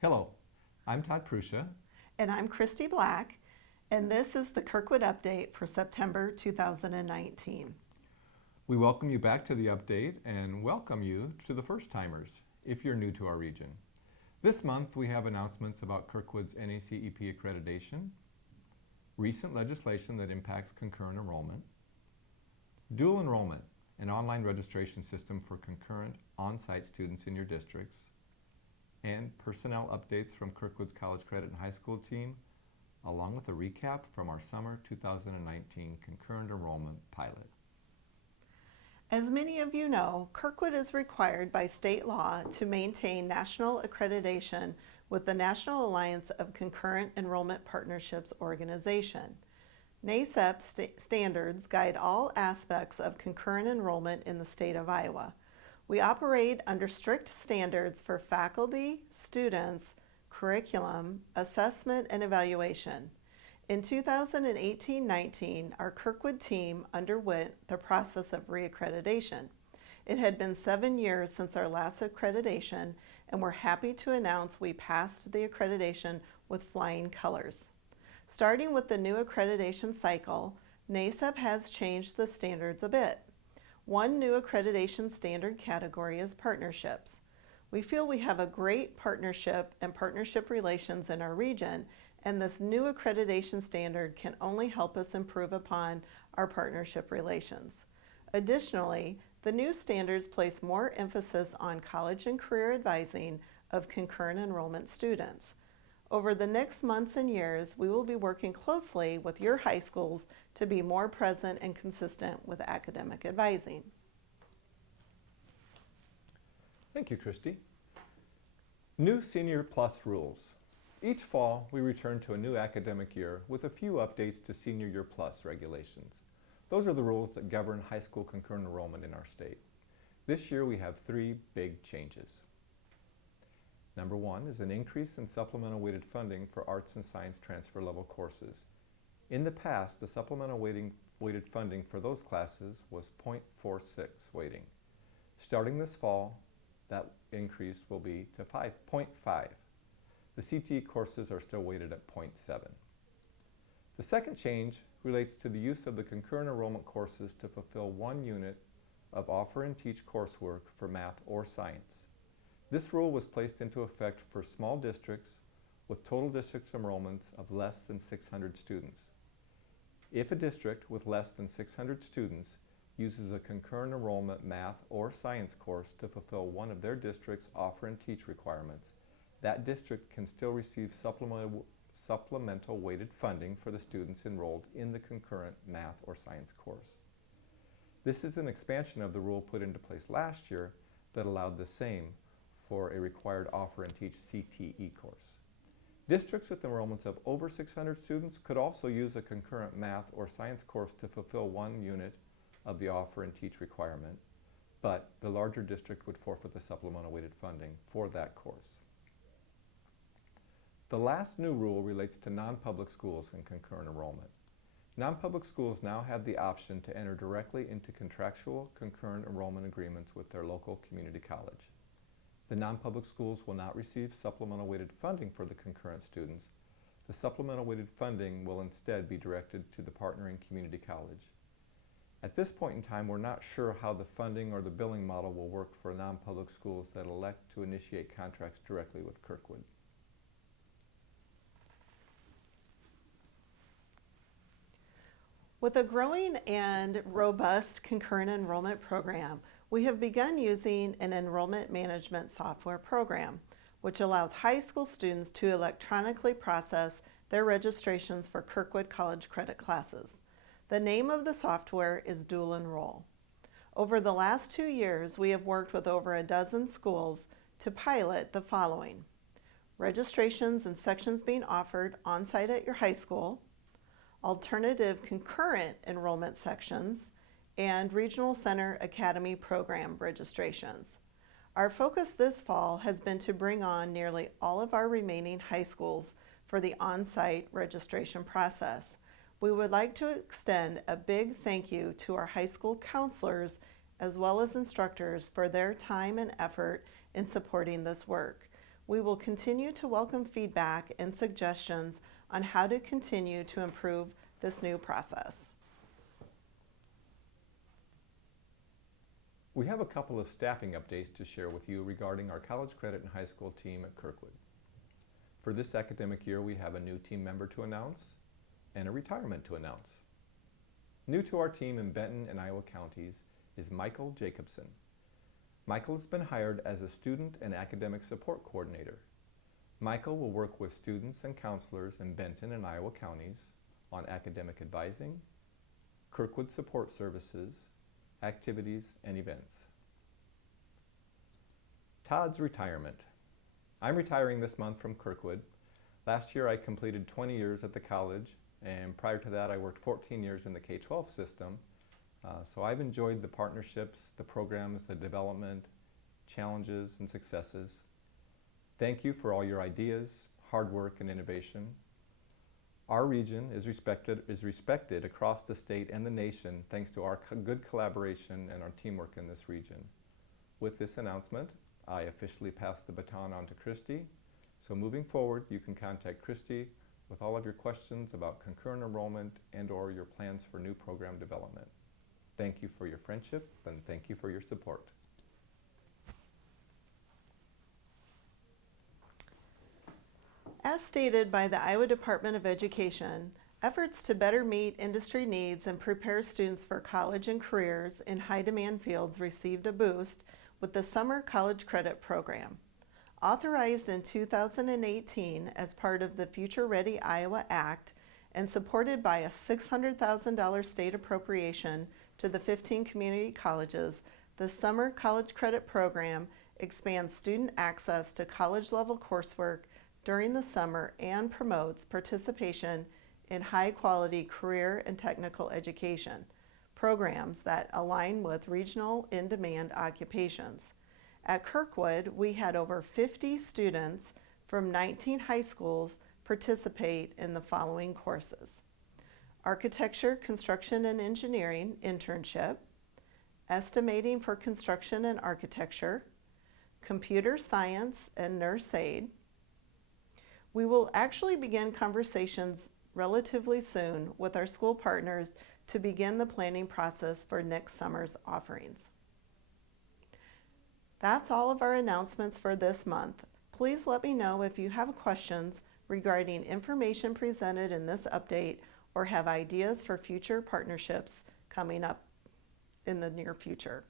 Hello, I'm Todd Pruscia. And I'm Christy Black, and this is the Kirkwood Update for September 2019. We welcome you back to the update and welcome you to the first timers if you're new to our region. This month we have announcements about Kirkwood's NACEP accreditation, recent legislation that impacts concurrent enrollment, dual enrollment, an online registration system for concurrent on-site students in your districts, and personnel updates from Kirkwood's College Credit and High School team, along with a recap from our summer 2019 concurrent enrollment pilot. As many of you know, Kirkwood is required by state law to maintain national accreditation with the National Alliance of Concurrent Enrollment Partnerships organization. NACEP standards guide all aspects of concurrent enrollment in the state of Iowa. We operate under strict standards for faculty, students, curriculum, assessment, and evaluation. In 2018-19, our Kirkwood team underwent the process of reaccreditation. It had been 7 years since our last accreditation, and we're happy to announce we passed the accreditation with flying colors. Starting with the new accreditation cycle, NACEP has changed the standards a bit. One new accreditation standard category is partnerships. We feel we have a great partnership and partnership relations in our region, and this new accreditation standard can only help us improve upon our partnership relations. Additionally, the new standards place more emphasis on college and career advising of concurrent enrollment students. Over the next months and years, we will be working closely with your high schools to be more present and consistent with academic advising. Thank you, Christy. New Senior Plus rules. Each fall, we return to a new academic year with a few updates to Senior Year Plus regulations. Those are the rules that govern high school concurrent enrollment in our state. This year, we have 3 big changes. Number 1 is an increase in supplemental weighted funding for arts and science transfer level courses. In the past, the supplemental weighted funding for those classes was 0.46 weighting. Starting this fall, that increase will be to 0.5. The CTE courses are still weighted at 0.7. The second change relates to the use of the concurrent enrollment courses to fulfill 1 unit of offer and teach coursework for math or science. This rule was placed into effect for small districts with total district enrollments of less than 600 students. If a district with less than 600 students uses a concurrent enrollment math or science course to fulfill one of their district's offer and teach requirements, that district can still receive supplemental weighted funding for the students enrolled in the concurrent math or science course. This is an expansion of the rule put into place last year that allowed the same for a required offer and teach CTE course. Districts with enrollments of over 600 students could also use a concurrent math or science course to fulfill 1 unit of the offer and teach requirement, but the larger district would forfeit the supplemental weighted funding for that course. The last new rule relates to non-public schools and concurrent enrollment. Non-public schools now have the option to enter directly into contractual concurrent enrollment agreements with their local community college. The non-public schools will not receive supplemental weighted funding for the concurrent students. The supplemental weighted funding will instead be directed to the partnering community college. At this point in time, we're not sure how the funding or the billing model will work for non-public schools that elect to initiate contracts directly with Kirkwood. With a growing and robust concurrent enrollment program, we have begun using an enrollment management software program, which allows high school students to electronically process their registrations for Kirkwood College credit classes. The name of the software is Dual Enroll. Over the last 2 years, we have worked with over a dozen schools to pilot the following: registrations and sections being offered on-site at your high school, alternative concurrent enrollment sections, and Regional Center Academy program registrations. Our focus this fall has been to bring on nearly all of our remaining high schools for the on-site registration process. We would like to extend a big thank you to our high school counselors as well as instructors for their time and effort in supporting this work. We will continue to welcome feedback and suggestions on how to continue to improve this new process. We have a couple of staffing updates to share with you regarding our college credit and high school team at Kirkwood. For this academic year, we have a new team member to announce and a retirement to announce. New to our team in Benton and Iowa counties is Michael Jacobson. Michael has been hired as a student and academic support coordinator. Michael will work with students and counselors in Benton and Iowa counties on academic advising, Kirkwood support services, activities, and events. Todd's retirement. I'm retiring this month from Kirkwood. Last year I completed 20 years at the college, and prior to that I worked 14 years in the K-12 system. So I've enjoyed the partnerships, the programs, the development, challenges, and successes. Thank you for all your ideas, hard work, and innovation. Our region is respected across the state and the nation thanks to our good collaboration and our teamwork in this region. With this announcement, I officially pass the baton on to Christy. So moving forward, you can contact Christy with all of your questions about concurrent enrollment and/or your plans for new program development. Thank you for your friendship and thank you for your support. As stated by the Iowa Department of Education, efforts to better meet industry needs and prepare students for college and careers in high-demand fields received a boost with the Summer College Credit Program. Authorized in 2018 as part of the Future Ready Iowa Act and supported by a $600,000 state appropriation to the 15 community colleges, the Summer College Credit Program expands student access to college-level coursework during the summer and promotes participation in high-quality career and technical education programs that align with regional in-demand occupations. At Kirkwood, we had over 50 students from 19 high schools participate in the following courses: Architecture, Construction, and Engineering internship, Estimating for Construction and Architecture, Computer Science and Nurse Aid. We will actually begin conversations relatively soon with our school partners to begin the planning process for next summer's offerings. That's all of our announcements for this month. Please let me know if you have questions regarding information presented in this update or have ideas for future partnerships coming up in the near future.